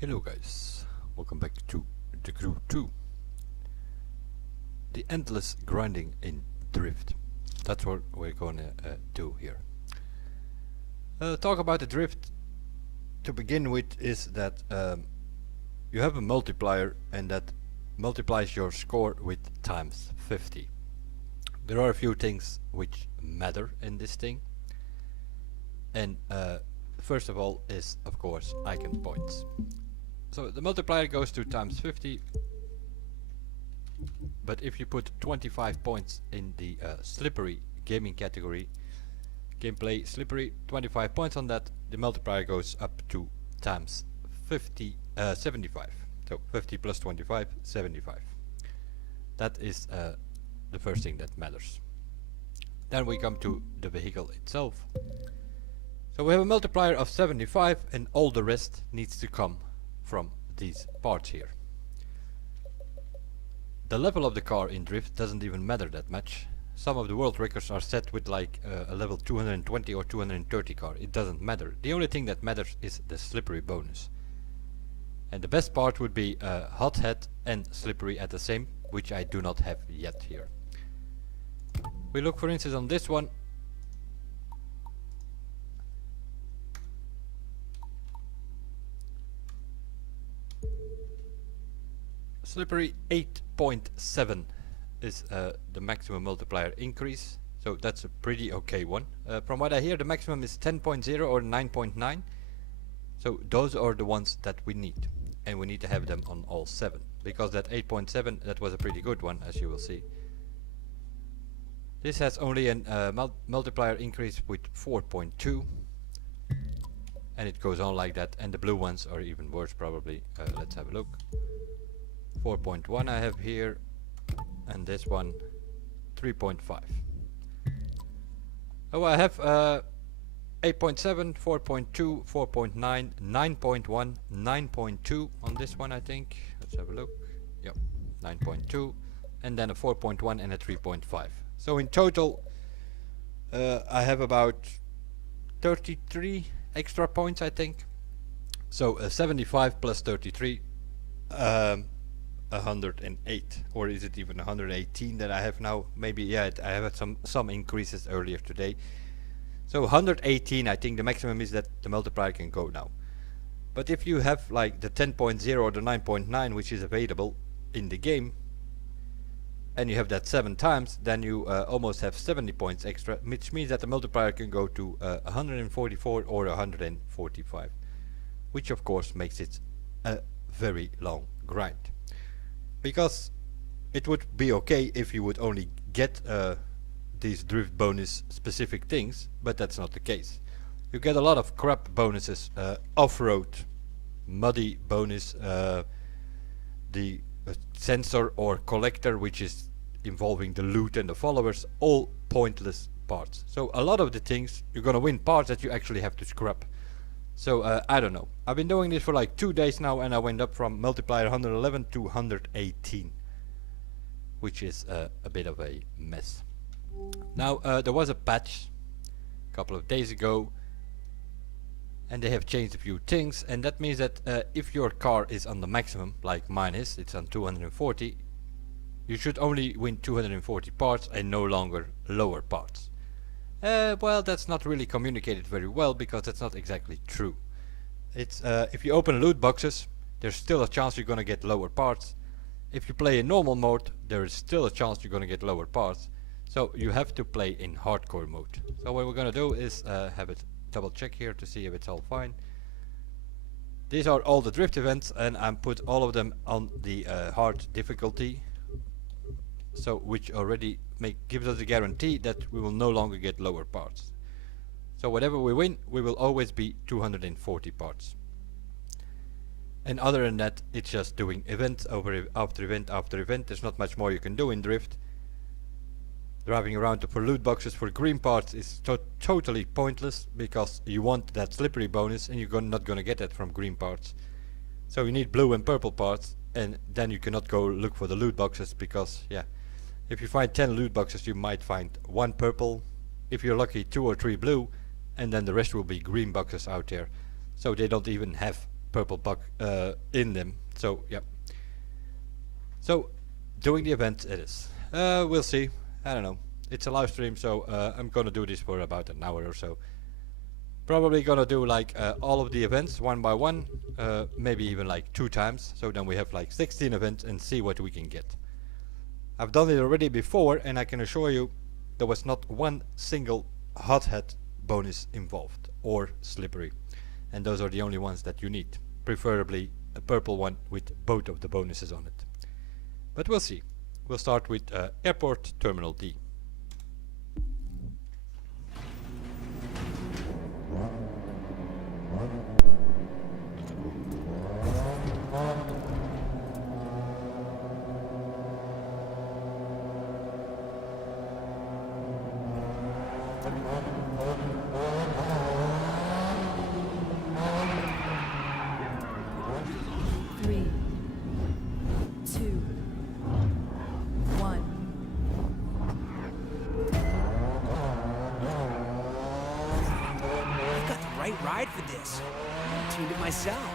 Hello guys, welcome back to the Crew 2. The endless grinding in Drift. That's what we're gonna do here. Talk about the Drift to begin with is that you have a multiplier and that multiplies your score with times 50. There are a few things which matter in this thing, and first of all is of course icon points. So the multiplier goes to times 50, but if you put 25 points in the slippery gaming category, gameplay slippery, 25 points on that, the multiplier goes up to times 75. So 50 plus 25, 75. That is the first thing that matters. Then we come to the vehicle itself. So we have a multiplier of 75 and all the rest needs to come from these parts here. The level of the car in Drift doesn't even matter that much. Some of the world records are set with like a level 220 or 230 car. It doesn't matter. The only thing that matters is the slippery bonus. And the best part would be hot head and slippery at the same, which I do not have yet here. We look for instance on this one. Slippery 8.7 is the maximum multiplier increase, so that's a pretty okay one. From what I hear, the maximum is 10.0 or 9.9, so those are the ones that we need, and we need to have them on all 7, because that 8.7, that was a pretty good one, as you will see. This has only a multiplier increase with 4.2, and it goes on like that, and the blue ones are even worse probably. Let's have a look. 4.1 I have here, and this one 3.5. Oh, I have 8.7, 4.2, 4.9, 9.1, 9.2 on this one I think. Let's have a look. Yep, 9.2, and then a 4.1 and a 3.5. So in total I have about 33 extra points I think. So 75 plus 33, 108, or is it even 118 that I have now? Maybe, yeah, I have had some increases earlier today. So 118, I think the maximum is that the multiplier can go now. But if you have like the 10.0 or the 9.9 which is available in the game, and you have that 7 times, then you almost have 70 points extra, which means that the multiplier can go to 144 or 145, which of course makes it a very long grind. Because it would be okay if you would only get these drift bonus specific things, but that's not the case. You get a lot of crap bonuses, off-road, muddy bonus, the sensor or collector, which is involving the loot and the followers, all pointless parts. So a lot of the things you're gonna win parts that you actually have to scrap. So I don't know. I've been doing this for like 2 days now, and I went up from multiplier 111 to 118, which is a bit of a mess. Now there was a patch a couple of days ago, and they have changed a few things, and that means that if your car is on the maximum, like mine is, it's on 240, you should only win 240 parts and no longer lower parts. Well, that's not really communicated very well, because that's not exactly true. It's if you open loot boxes, there's still a chance you're gonna get lower parts. If you play in normal mode, there is still a chance you're gonna get lower parts. So you have to play in hardcore mode. So what we're gonna do is have it double check here to see if it's all fine. These are all the drift events, and I put all of them on the hard difficulty, so which already gives us a guarantee that we will no longer get lower parts. So whatever we win, we will always be 240 parts. And other than that, it's just doing event after event after event. There's not much more you can do in Drift. Driving around for loot boxes for green parts is totally pointless, because you want that slippery bonus and you're not gonna get that from green parts. So you need blue and purple parts, and then you cannot go look for the loot boxes, because yeah, if you find 10 loot boxes you might find 1 purple, if you're lucky 2 or 3 blue, and then the rest will be green boxes out there. So they don't even have purple bug in them. So yeah. So doing the event it is. We'll see. I don't know. It's a live stream, so I'm gonna do this for about an hour or so. Probably gonna do like all of the events one by one, maybe even like 2 times. So then we have like 16 events and see what we can get. I've done it already before, and I can assure you there was not one single hot hat bonus involved or slippery, and those are the only ones that you need, preferably a purple one with both of the bonuses on it. But we'll see. We'll start with Airport Terminal D. Ride for this. I tuned it myself.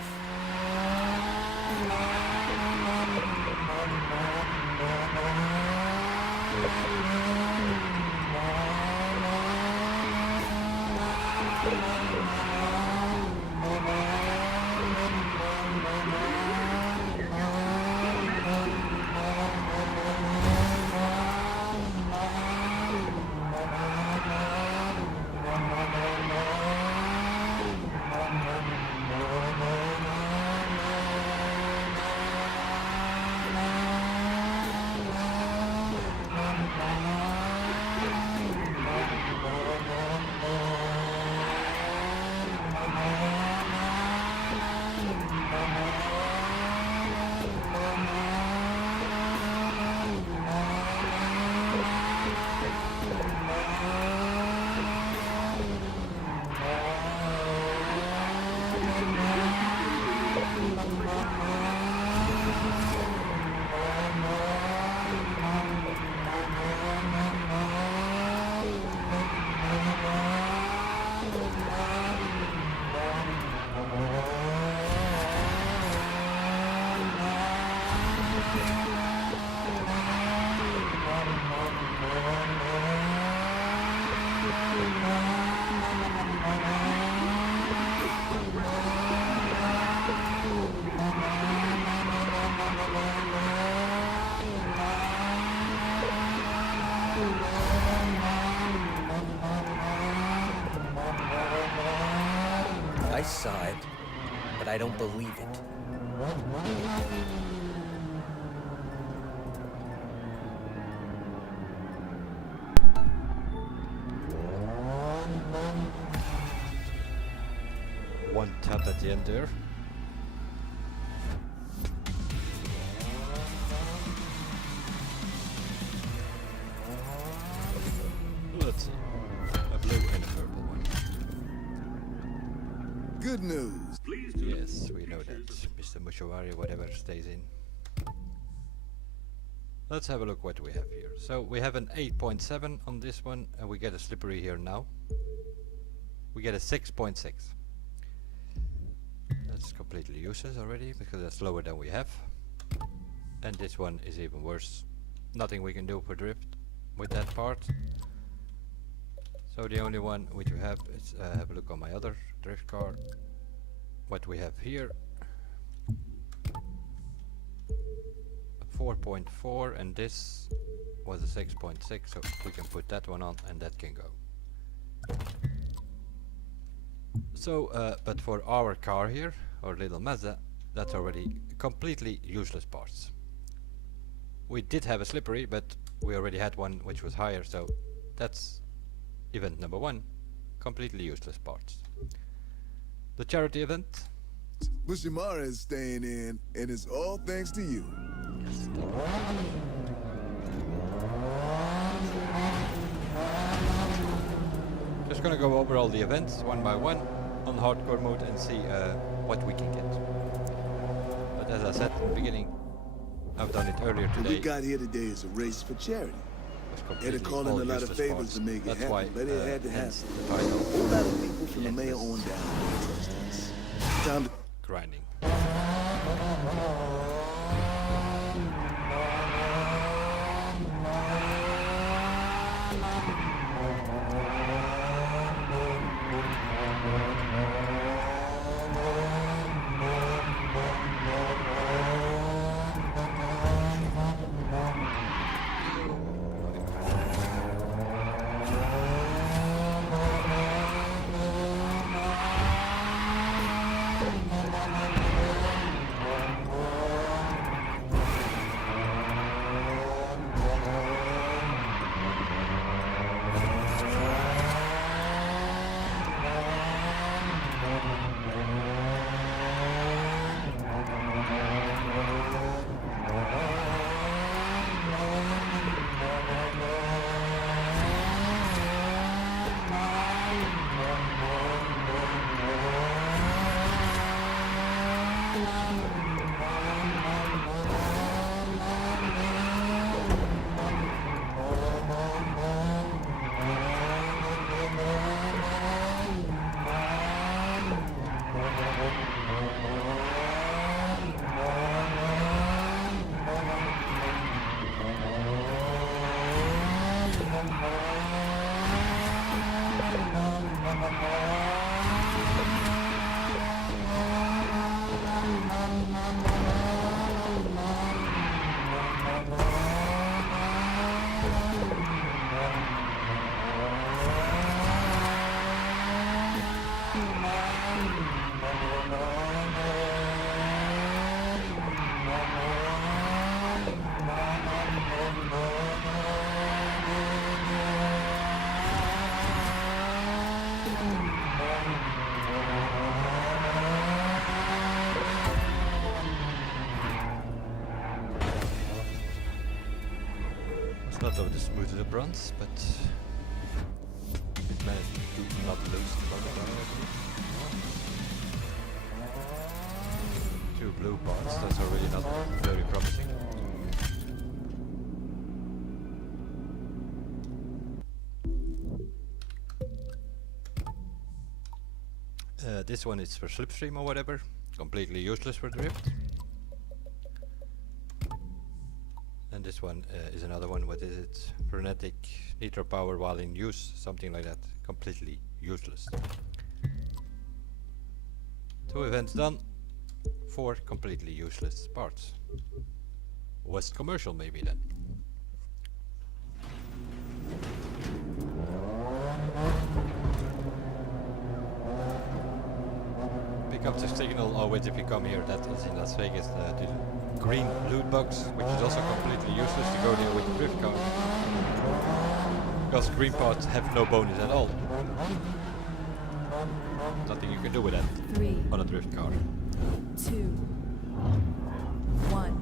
I saw it, but I don't believe it. One tap at the end there. Let's see. A blue and a purple one. Good news. Yes, we know that. Mr. Mushiwari, whatever stays in. Let's have a look what we have here. So we have an 8.7 on this one, and we get a slippery here now. We get a 6.6. That's completely useless already, because that's lower than we have. And this one is even worse. Nothing we can do for drift with that part. So the only one which we have is, have a look on my other drift car. What we have here, a 4.4, and this was a 6.6, so we can put that one on and that can go. So, but for our car here, our little Mazda, that's already completely useless parts. We did have a slippery, but we already had one which was higher, so that's event number 1, completely useless parts. The charity event. Mushimara is staying in, and it's all thanks to you. Yes, just gonna go over all the events one by one on hardcore mode and see what we can get. But as I said in the beginning, I've done it earlier What today. we got here today is a race for charity. Had to call in all a lot of useless favors parts. to make it That's happen, why, but it had to happen. hence the title. A whole lot of people from the Yes, mayor yes. on down trust us. Time to grinding. Not of the smooth as a bronze, but it managed to not lose the bottom. Two blue parts, that's already not very promising. This one is for slipstream or whatever, completely useless for drift. And this one is another one, what is it? Frenetic nitro power while in use, something like that. Completely useless. 2 events done, 4 completely useless parts. West Commercial maybe then. Pick up the signal always if you come here, that is in Las Vegas, the green loot box, which is also completely useless to go there with the drift car. Because green parts have no bonus at all. Nothing you can do with that 3, on a drift car. 2, 1.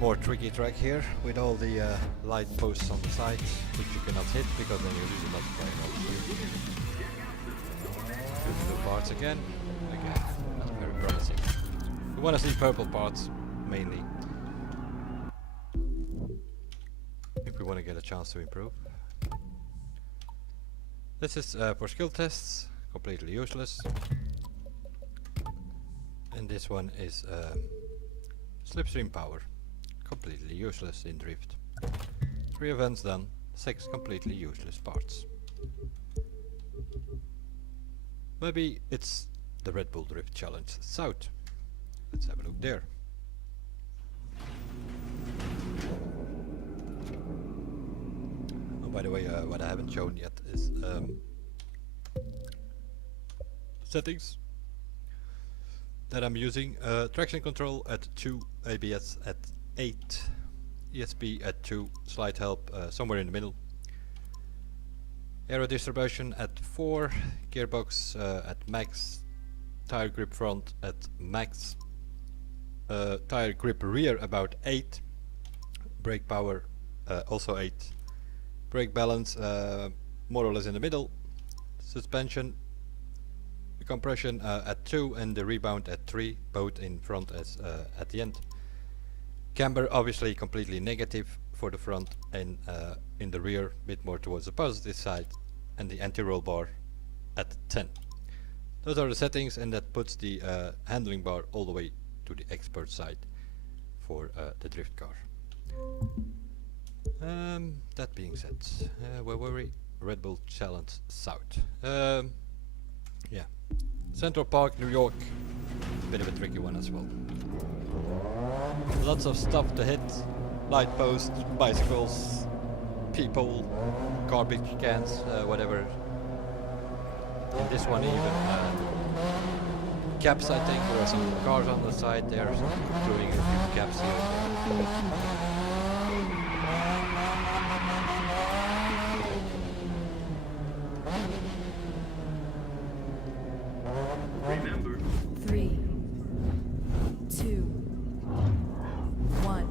more tricky track here with all the light posts on the sides, which you cannot hit because then you lose the multiplier obviously. Good blue parts again. Again, not very promising. We want to see purple parts mainly, if we want to get a chance to improve. This is for skill tests, completely useless. And this one is slipstream power, completely useless in drift. 3 events done, 6 completely useless parts. Maybe it's the Red Bull Drift Challenge South. Let's have a look there. Oh, by the way, what I haven't shown yet is settings that I'm using. Traction control at 2, ABS at 8, ESP at 2, slide help somewhere in the middle. Aero distribution at 4, gearbox at max, tire grip front at max, tire grip rear about 8, brake power also 8, brake balance more or less in the middle, suspension compression at 2 and the rebound at 3, both in front as at the end. Camber obviously completely negative for the front and in the rear a bit more towards the positive side, and the anti-roll bar at 10. Those are the settings, and that puts the handling bar all the way to the expert side for the drift car. That being said, where were we? Red Bull Challenge South. Yeah, Central Park, New York, bit of a tricky one as well. Lots of stuff to hit, light posts, bicycles, people, garbage cans, whatever. In this one even caps, I think. There are some cars on the side there, including a few caps here. Remember, 3, 2, 1.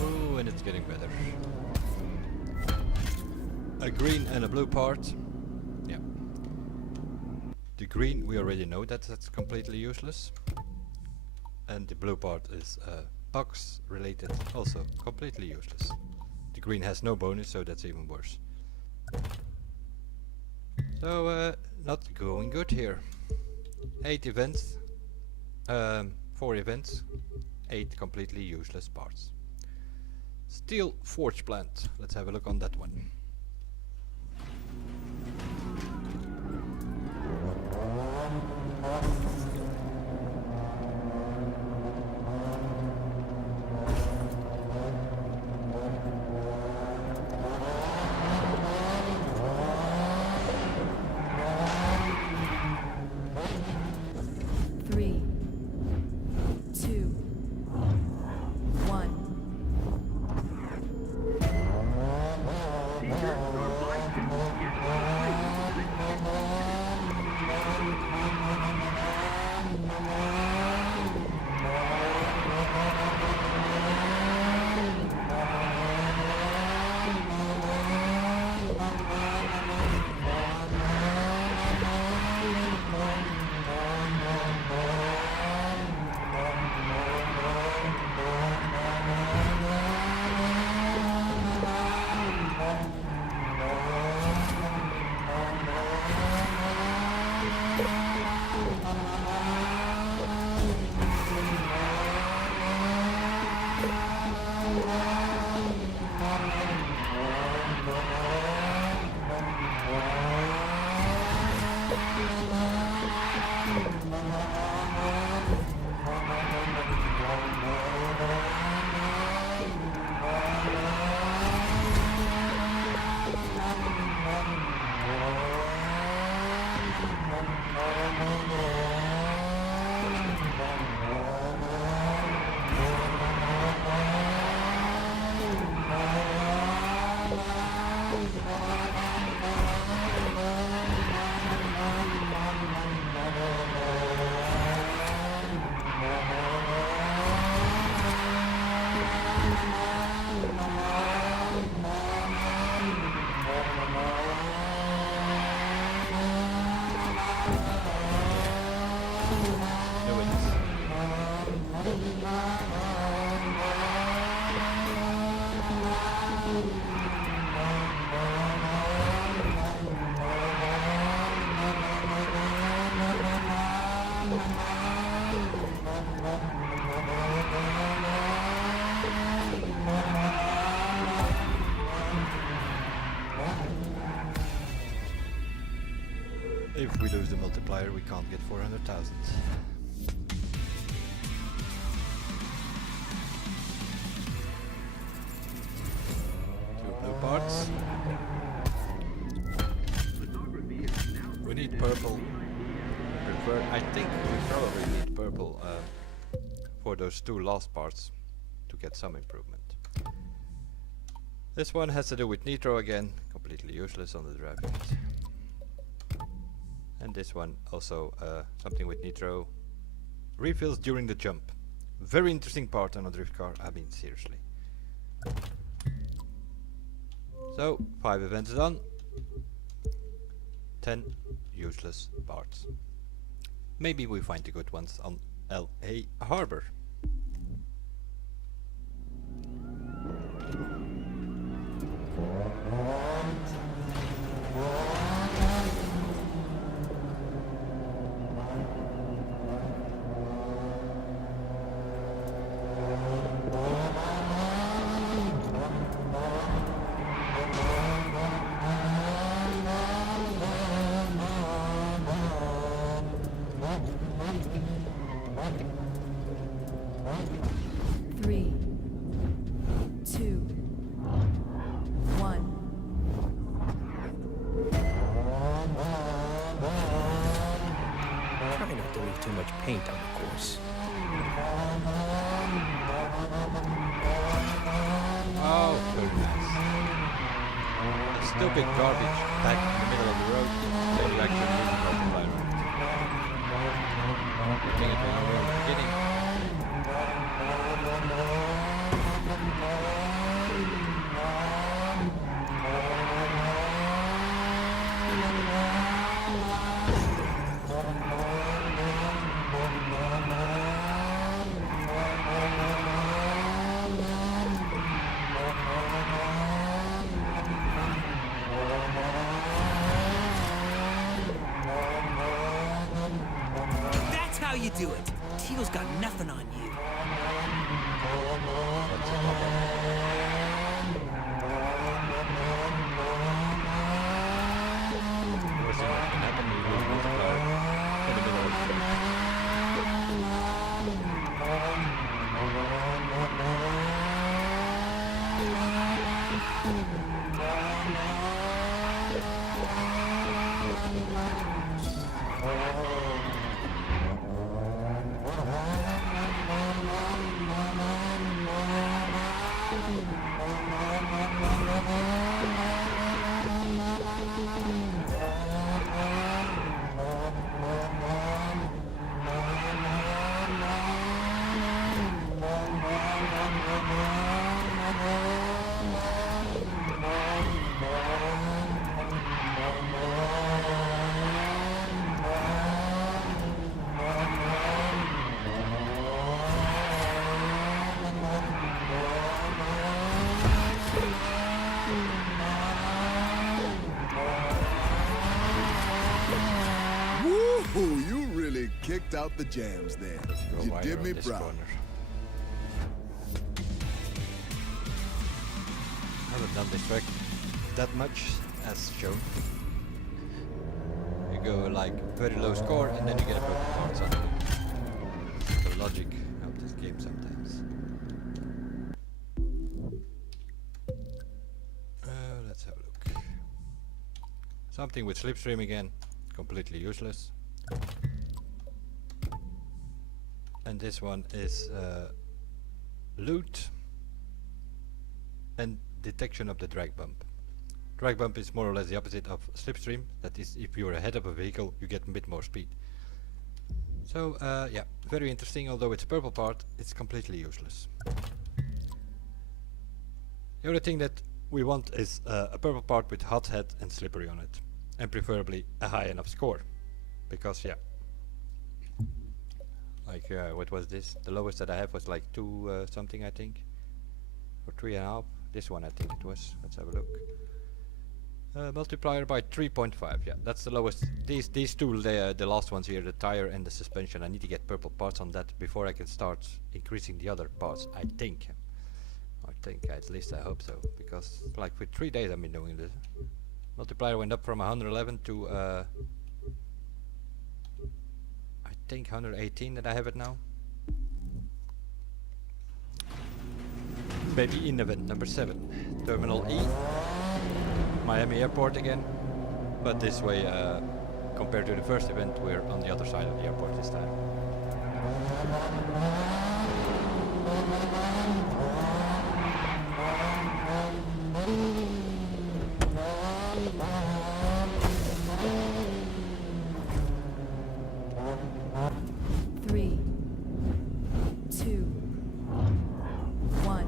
Oh, and it's getting better. A green and a blue part. Yeah. The green, we already know that that's completely useless. And the blue part is stocks related, also completely useless. The green has no bonus, so that's even worse. So not going good here. 8 events, 4 events, 8 completely useless parts. Steel forge plant. Let's have a look on that one. Three, two, one. Seeker or license If we lose the multiplier, we can't get 400,000. 2 blue parts. We need purple. I think we probably need purple for those 2 last parts to get some improvement. This one has to do with nitro again, completely useless on the drive unit. And this one also something with nitro. Refills during the jump. Very interesting part on a drift car, I mean seriously. So 5 events done. 10 useless parts. Maybe we find the good ones on LA Harbor. Three, two, one. Try not to leave too much paint on the course. Oh, very nice. A stupid garbage back in the middle of the road. They will actually use the multiplier. I think it was only in the beginning. do it. Tito's got nothing on you. Worst thing that can happen, you lose multiplier in the middle of the track. Woo-hoo, you really kicked out the jams there. Go You wider did on me this proud. corner. I haven't done this track that much as shown. You go like very low score and then you get a purple parts on it. The logic of this game sometimes. Let's have a look. Something with slipstream again, completely useless. And this one is loot and detection of the drag bump. Drag bump is more or less the opposite of slipstream. That is, if you're ahead of a vehicle, you get a bit more speed. So yeah, very interesting. Although it's a purple part, it's completely useless. The only thing that we want is a purple part with hot head and slippery on it, and preferably a high enough score, because yeah, like what was this? The lowest that I have was like 2 something, I think, or 3.5. This one I think it was. Let's have a look. Multiplier by 3.5. Yeah, that's the lowest. These two, the last ones here, the tire and the suspension. I need to get purple parts on that before I can start increasing the other parts. I think, at least I hope so, because like for 3 days I've been doing this. Multiplier went up from 111 to I think 118 that I have it now. Baby in event number 7, Terminal E, Miami Airport again, but this way compared to the first event we're on the other side of the airport this time. Three, two, one.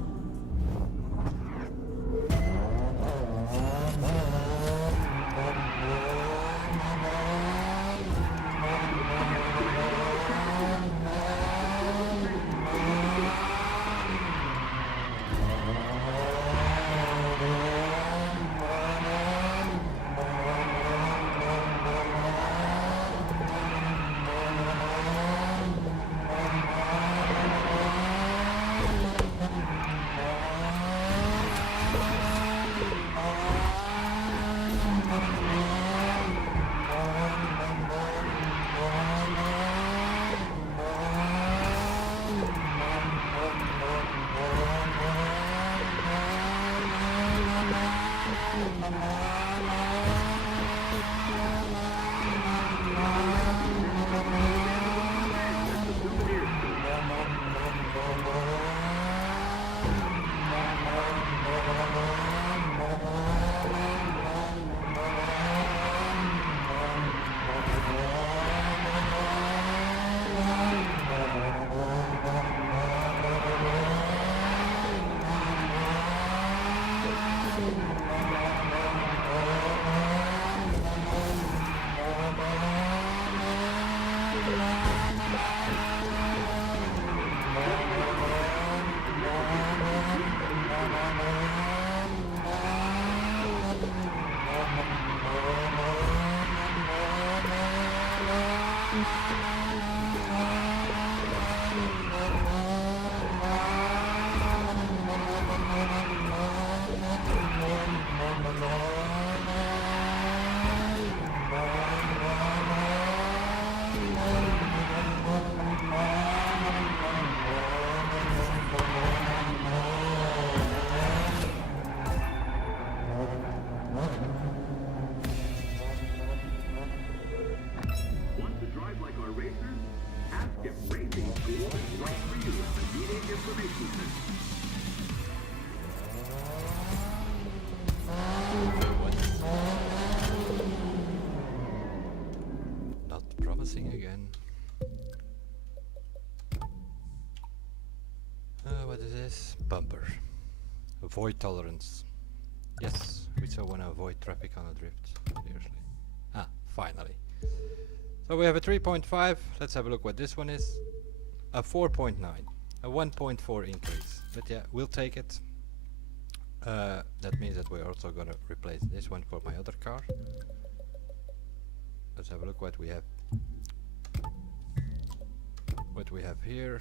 void tolerance. Yes, we so want to avoid traffic on a drift. Seriously. Ah, finally. So we have a 3.5. Let's have a look what this one is. A 4.9. A 1.4 increase. But yeah, we'll take it. That means that we're also gonna replace this one for my other car. Let's have a look what we have. What we have here.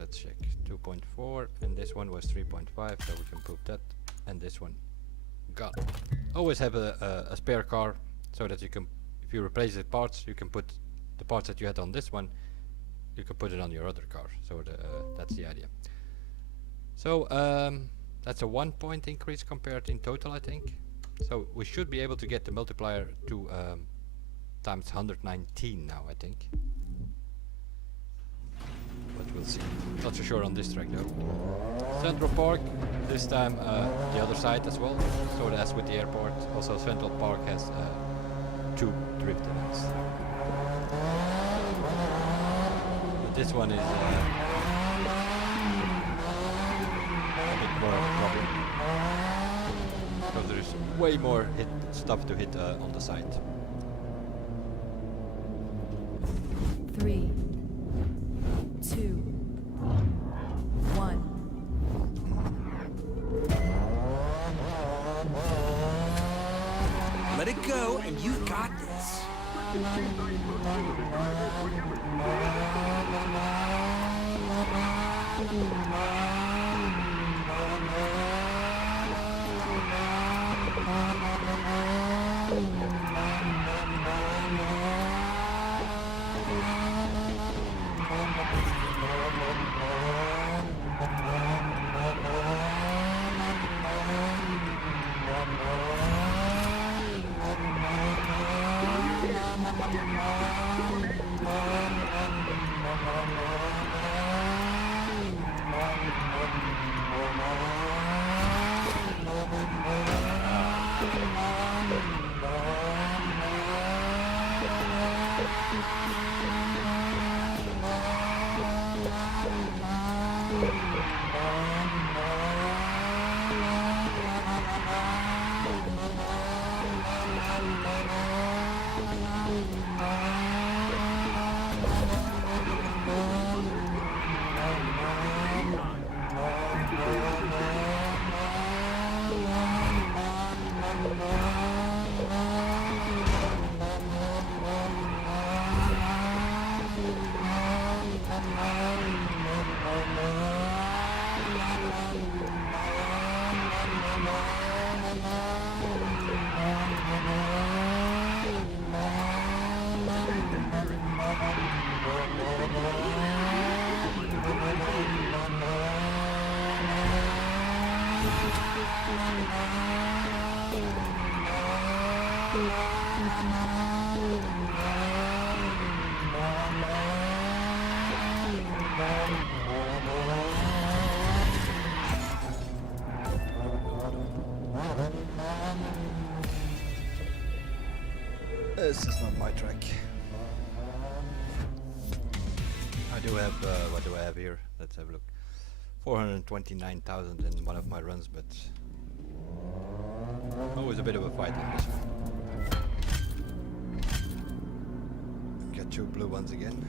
Let's check. 2.4, and this one was 3.5, so we can prove that. And this one gone. Always have a spare car, so that you can, if you replace the parts, you can put the parts that you had on this one, you can put it on your other car. So that's the idea. So that's a 1 point increase compared in total, I think. So we should be able to get the multiplier to times 119 now, I think. But we'll see. Not so sure on this track though. Central Park, this time the other side as well. So as with the airport, also Central Park has 2 drift events. But this one is a bit more of a problem. Because there is way more stuff to hit on the side. 3, 2, 1. Let it go, and you've got this. This is not my track. I do have, what do I have here? Let's have a look. 429,000 in one of my runs, but always a bit of a fight on this one. Got 2 blue ones again.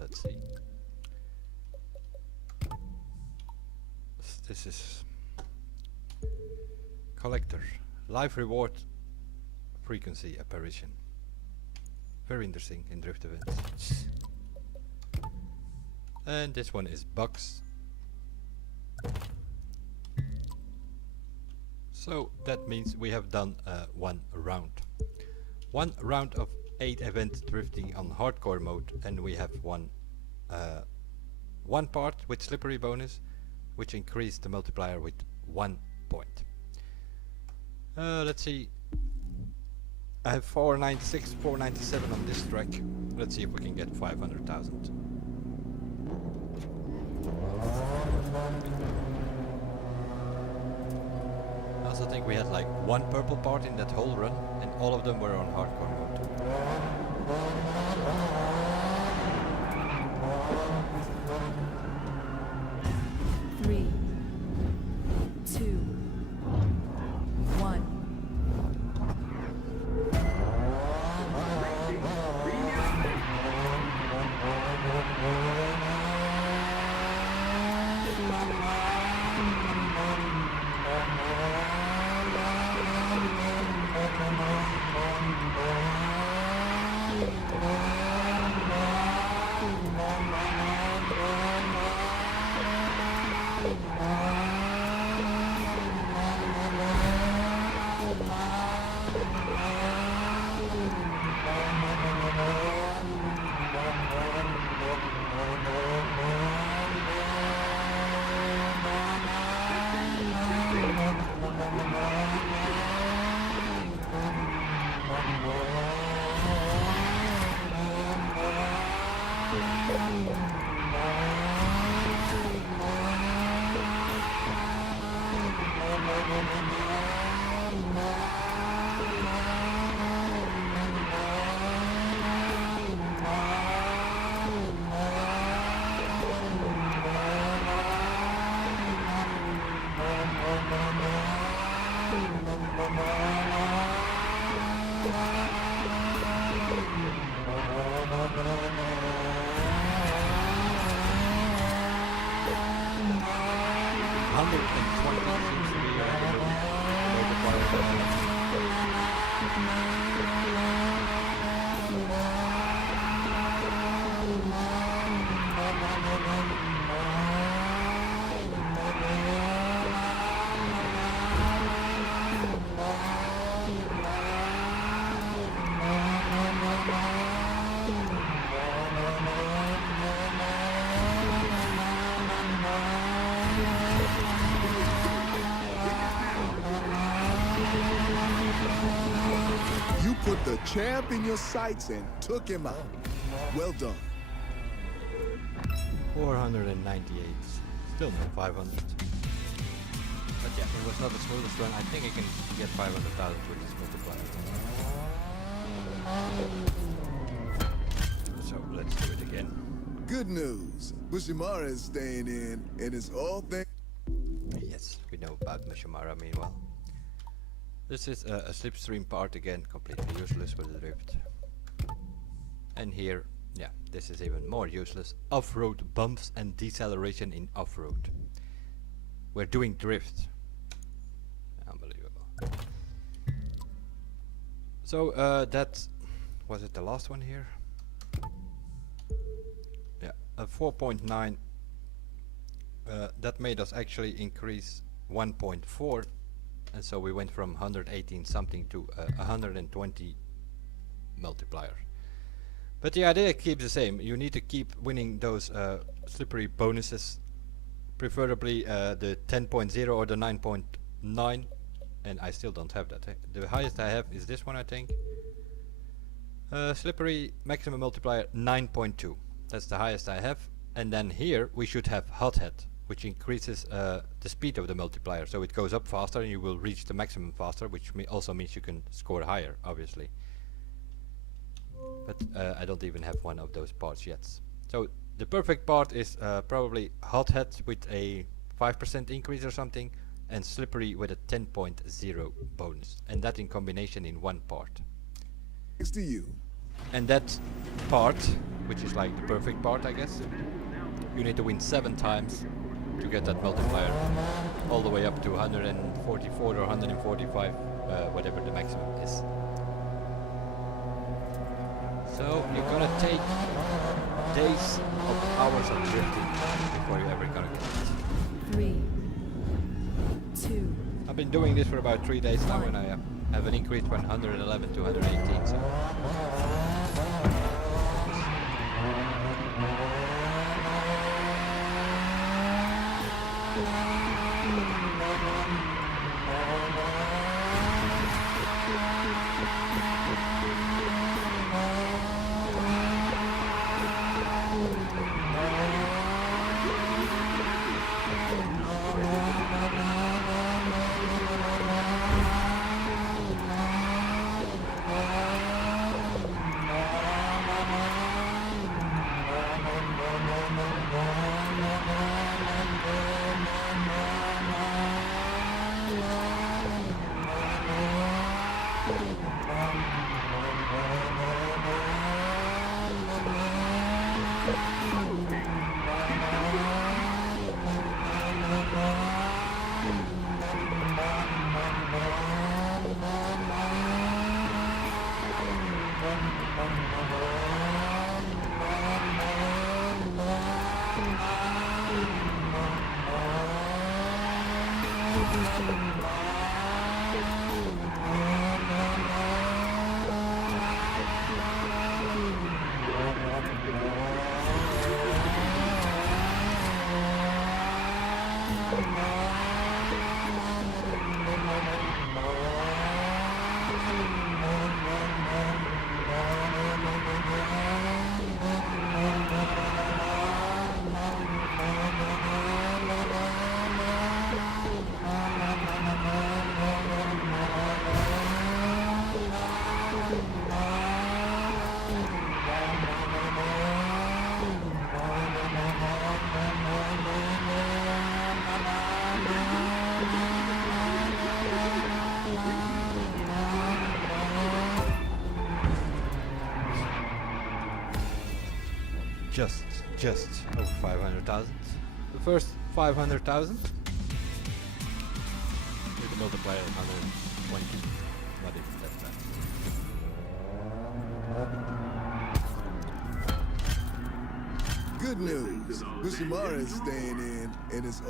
Let's see. This is collector. Live reward frequency apparition. Very interesting in drift events. And this one is bucks. So that means we have done 1 round. 1 round of 8 events drifting on hardcore mode, and we have won 1 part with slippery bonus, which increased the multiplier with 1 point. Let's see. I have 496, 497 on this track. Let's see if we can get 500,000. I also think we had like 1 purple part in that whole run, and all of them were on hardcore mode. 3, seems to be multiplier. You put the champ in your sights and took him out. Well done. 498. Still not 500. But yeah, it was not the smoothest run. I think I can get 500,000 with this multiplier. So let's do it again. Good news. Bushimara is staying in, and it's all thanks. Yes, we know about Mishimara meanwhile. This is a slipstream part again, completely useless with the drift. And here, yeah, this is even more useless. Off-road bumps and deceleration in off-road. We're doing drift. Unbelievable. So that was it the last one here? Yeah, a 4.9. That made us actually increase 1.4. And so we went from 118 something to 120 multiplier. But the idea keeps the same. You need to keep winning those slippery bonuses, preferably the 10.0 or the 9.9, and I still don't have that. The highest I have is this one, I think. Slippery maximum multiplier 9.2. That's the highest I have. And then here we should have hothead, which increases the speed of the multiplier, so it goes up faster and you will reach the maximum faster, which also means you can score higher, obviously. But I don't even have one of those parts yet. So the perfect part is probably hothead with a 5% increase or something, and slippery with a 10.0 bonus, and that in combination in one part. Thanks to you. And that part, which is like the perfect part, I guess, you need to win 7 times to get that multiplier all the way up to 144 or 145, whatever the maximum is. So you're gonna take days of hours of drifting before you're ever gonna get it. 3, 2, I've been doing this for about 3 days now, and I have an increase from 111 to 118. So. just over 500,000. The first 500,000 with the multiplier at 120. Not even that bad. Good news. Bushimara is staying in and is.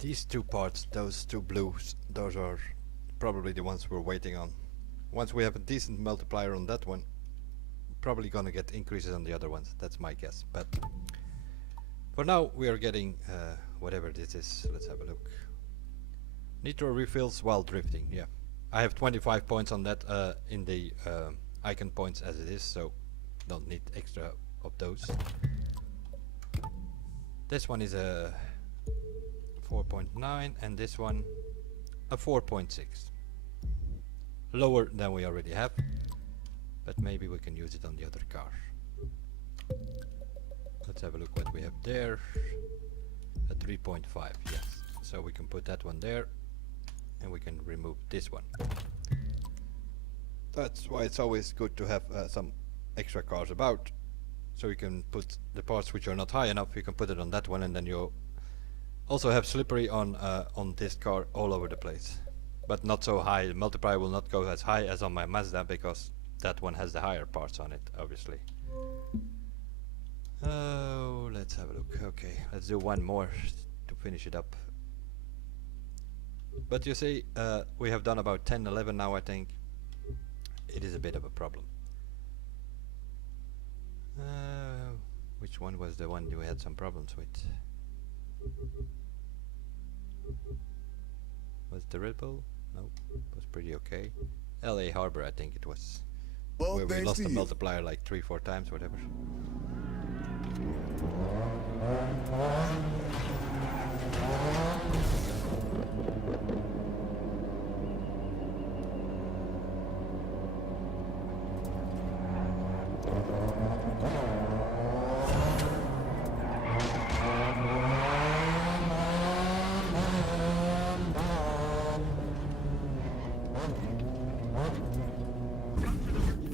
These two parts, those two blues, those are probably the ones we're waiting on. Once we have a decent multiplier on that one, probably gonna get increases on the other ones. That's my guess. But for now, we are getting whatever this is. Let's have a look. Nitro refills while drifting. Yeah, I have 25 points on that in the icon points as it is, so don't need extra of those. This one is a 4.9 and this one a 4.6. Lower than we already have, but maybe we can use it on the other car. Let's have a look what we have there. A 3.5, yes. So we can put that one there and we can remove this one. That's why it's always good to have some extra cars about, so you can put the parts which are not high enough, you can put it on that one, and then you also have slippery on this car all over the place. But not so high. The multiplier will not go as high as on my Mazda because that one has the higher parts on it, obviously. Oh, let's have a look. Okay, let's do one more to finish it up. But you see, we have done about 10, 11 now, I think. It is a bit of a problem. Which one was the one you had some problems with? Was the Red Bull? No, it was pretty okay. LA Harbor, I think it was. All Where we thanks lost to the you. multiplier like 3-4 times, whatever.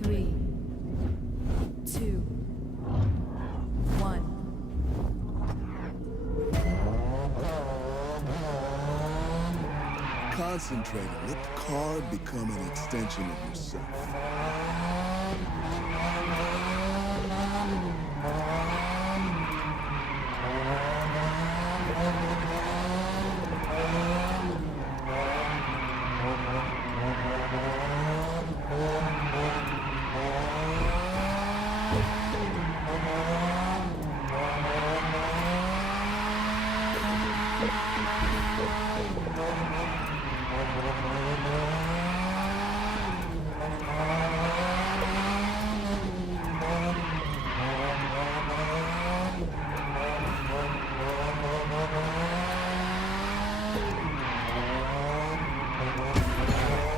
Three, two, one. Concentrate and let the car become an extension of yourself.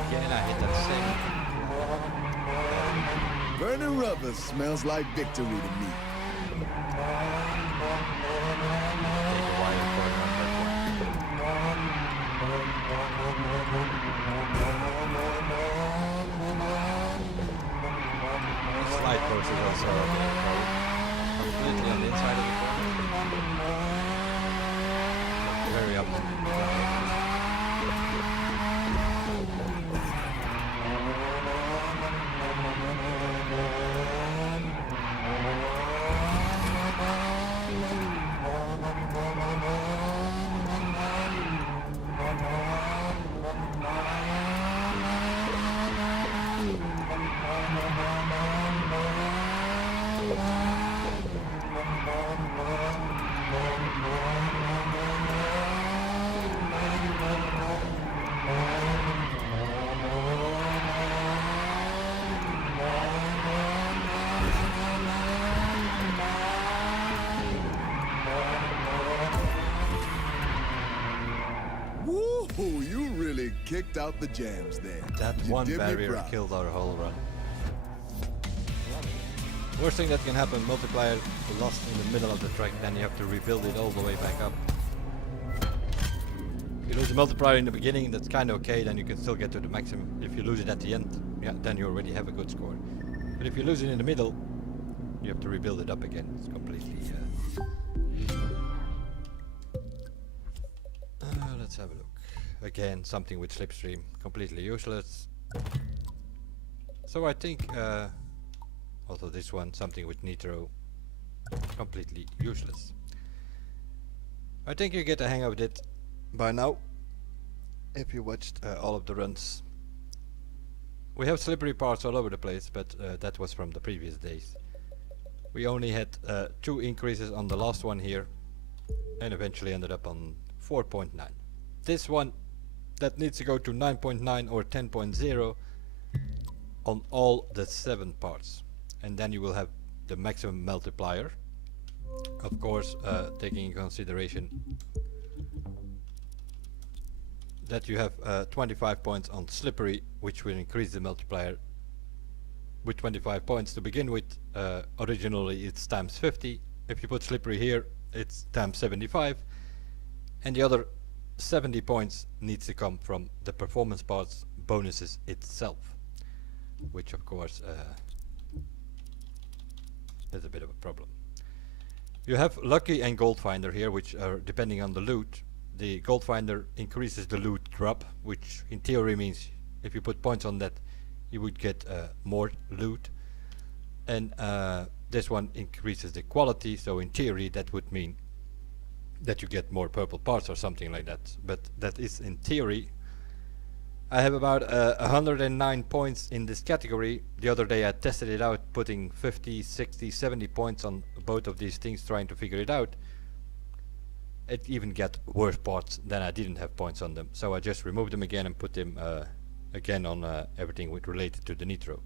Again, I hit that same. Burning rubber smells like victory to me. Take a wire corner on that one. The slide course is also completely on the inside of the corner. Very up. Woo! You really kicked out the jams there. That You one did me barrier proud. killed our whole run. Worst thing that can happen, multiplier lost in the middle of the track, then you have to rebuild it all the way back up. If you lose the multiplier in the beginning, that's kind of okay, then you can still get to the maximum. If you lose it at the end, yeah, then you already have a good score. But if you lose it in the middle, you have to rebuild it up again. It's completely... let's have a look. Again, something with slipstream, completely useless. So I think, also this one, something with nitro, completely useless. I think you get the hang of it by now, if you watched all of the runs. We have slippery parts all over the place, but that was from the previous days. We only had 2 increases on the last one here, and eventually ended up on 4.9. This one, that needs to go to 9.9 or 10.0 on all the 7 parts, and then you will have the maximum multiplier. Of course, taking into consideration that you have 25 points on slippery, which will increase the multiplier with 25 points to begin with. Originally it's times 50. If you put slippery here, it's times 75, and the other 70 points needs to come from the performance parts bonuses itself, which of course is a bit of a problem. You have lucky and gold finder here, which are depending on the loot. The gold finder increases the loot drop, which in theory means if you put points on that you would get more loot, and this one increases the quality, so in theory that would mean that you get more purple parts or something like that, but that is in theory. I have about 109 points in this category. The other day I tested it out, putting 50, 60, 70 points on both of these things, trying to figure it out. It even got worse parts than I didn't have points on them, so I just removed them again and put them again on everything with related to the nitro.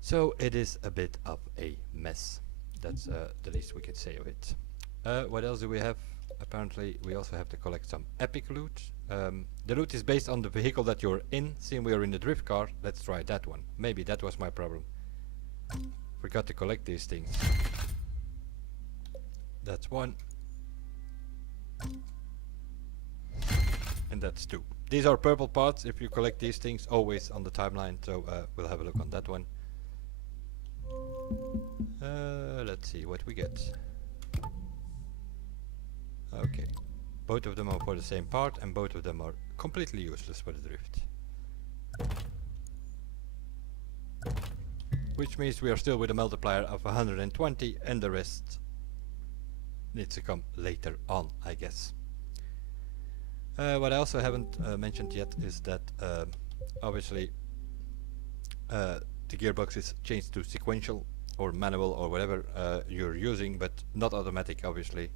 So it is a bit of a mess. That's the least we could say of it. What else do we have? Apparently we also have to collect some epic loot. The loot is based on the vehicle that you're in. Seeing we are in the drift car, let's try that one. Maybe that was my problem. Forgot to collect these things. That's 1. And that's 2. These are purple parts if you collect these things, always on the timeline, so we'll have a look on that one. Let's see what we get. Okay, both of them are for the same part, and both of them are completely useless for the drift. Which means we are still with a multiplier of 120, and the rest needs to come later on, I guess. What I also haven't mentioned yet is that obviously the gearbox is changed to sequential or manual or whatever you're using, but not automatic obviously.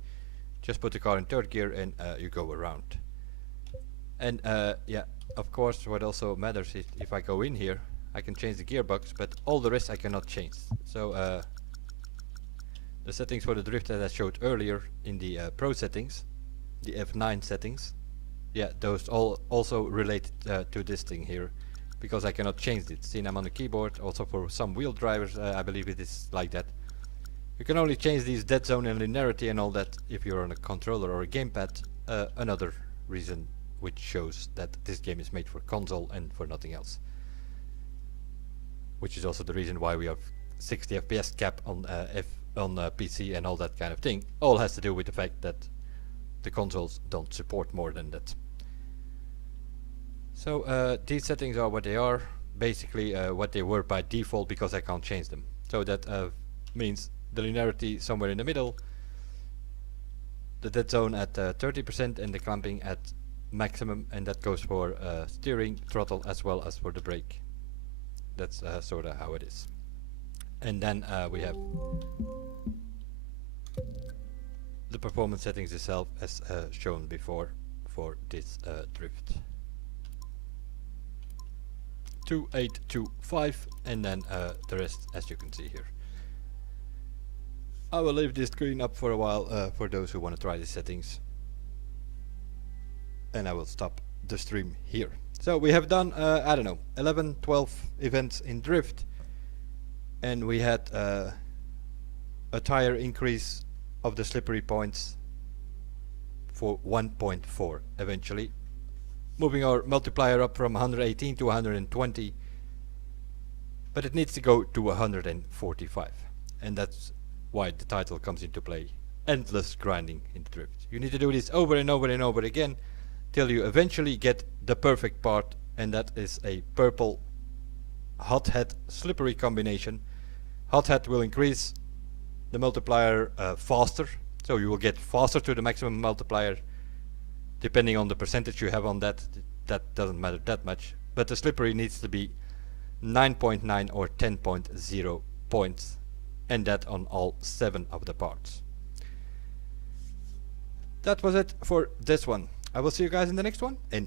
Just put the car in 3rd gear and you go around. And yeah, of course what also matters is if I go in here I can change the gearbox, but all the rest I cannot change. So the settings for the drift that I showed earlier in the pro settings, the F9 settings, yeah, those all also related to this thing here, because I cannot change it. See, I'm on the keyboard. Also for some wheel drivers I believe it is like that. You can only change these dead zone and linearity and all that if you're on a controller or a gamepad. Another reason which shows that this game is made for console and for nothing else. Which is also the reason why we have 60 FPS cap on PC and all that kind of thing. All has to do with the fact that the consoles don't support more than that. So these settings are what they are, basically what they were by default, because I can't change them. So that means the linearity somewhere in the middle, the dead zone at 30% and the clamping at maximum, and that goes for steering, throttle as well as for the brake. That's sort of how it is. And then we have the performance settings itself as shown before for this drift. 2825, and then the rest as you can see here. I will leave this screen up for a while for those who want to try the settings, and I will stop the stream here. So we have done I don't know, 11, 12 events in drift, and we had a tire increase of the slippery points for 1.4 eventually. Moving our multiplier up from 118 to 120, but it needs to go to 145, and that's why the title comes into play. Endless grinding in the drift. You need to do this over and over and over again till you eventually get the perfect part, and that is a purple hot head slippery combination. Hot head will increase the multiplier faster, so you will get faster to the maximum multiplier. Depending on the percentage you have on that, that doesn't matter that much, but the slippery needs to be 9.9 or 10.0 points, and that on all 7 of the parts. That was it for this one. I will see you guys in the next one, and